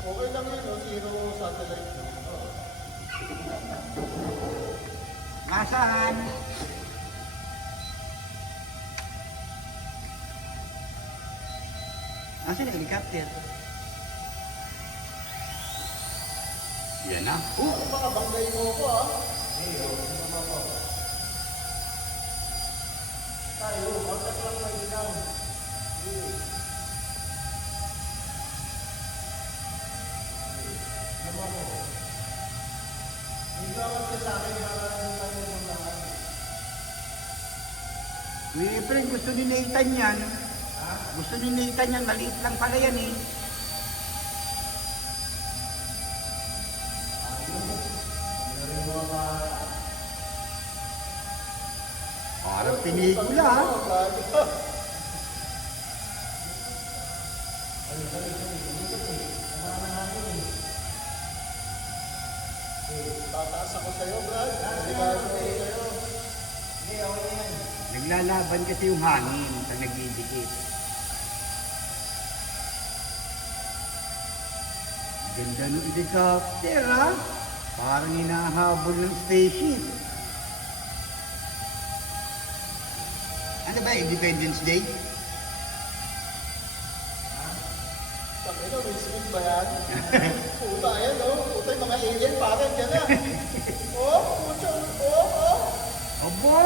Okay lang yun, no? Zero satellite. Nasaan? Nasaan yung helicopter? Yan na. Baka banggay mo ako, ah. Tayo, kontak lang may ilaw. Ikaw ka sa akin, para hindi tayo pumuntahan. Friend, gusto ni Nathan yan. Gusto ni Nathan yan, maliit lang pala yan eh. Parang pinikula ha. Tataas ako sa'yo, Brad. Delikado ko sa'yo. Naglalaban kasi yung hangin pag nagdidikit. Ganda ng helicopter ha. Parang hinahabol ng spaceship. Ano ba, Independence Day? Sabi na, Will Smith ba yan? Puta, ayan, no? Puta, yung mga alien, parang dyan na. Puta, Aba!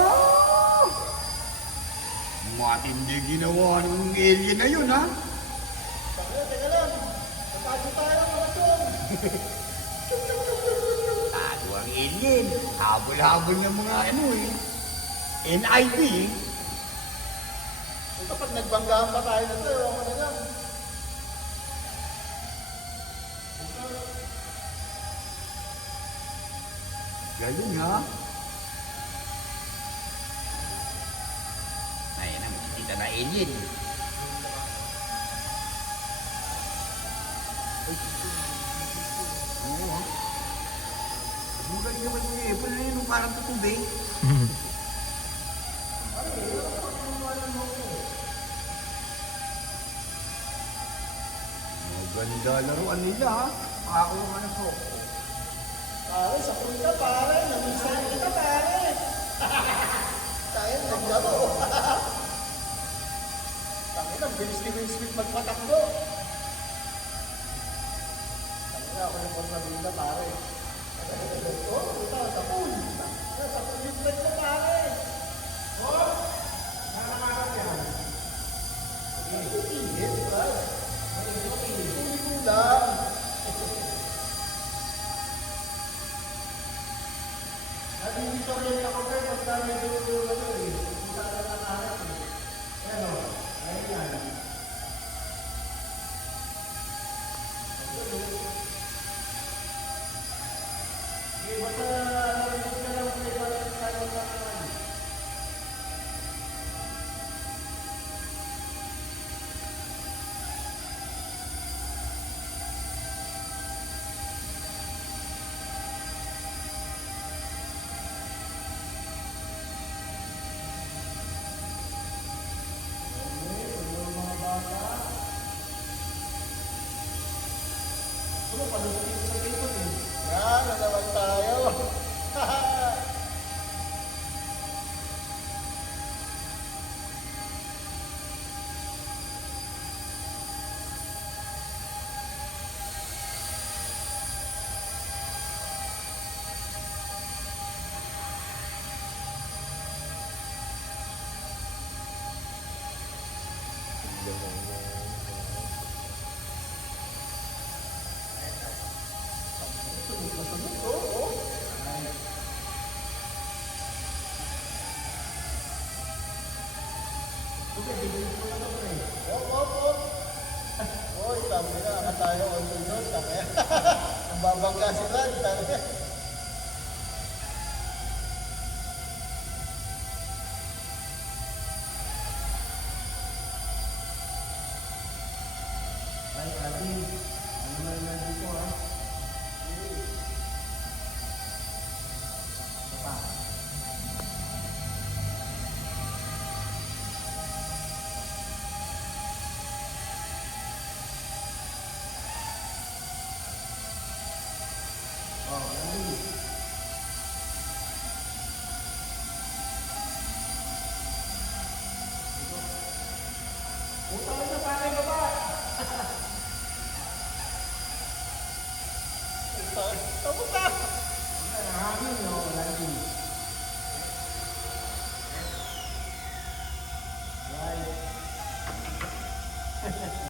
Matindi ginawa ng alien na yun, ha? Teka lang. Natago tayo, mga chong. Tago ang alien. Habol-habol ng mga ano eh. NIV. Puta, pag nagbanggahan pa tayo na tayo, ako na lang. Galing, ha? Ayan na, makikita na alien. Ay, oo, ha? Ang galing naman yung Apple na yun, parang tutubig. Ganda laruan nila ha. Makakuha na po. Pare, sa punta, pare. Namisay kita, pare. Tayo, naglaro. Tangin, ang bilis ni Will Smith magpatakbo. Tangin, ako yung portabila, pare. Puta, sa pool. Sa pool yung flight mo, pare. Nakakarap yan. Yes, Brad. Huli ko lang. Nandito rin ako kayo pagka medyo ano eh. Kita ka na nakaharap eh. Ayan o. Ayan yan. Okay, basta narinig ka lang kayo para tayo naman. Yan, na naman tayo. Oy, sabi na, nga tayo on the nose, sabi. Ang babangga sila, sabi. Ay, Adi, ano na naman dito, ha? Pa. Puta ka sa pare baba. Puta. Puta.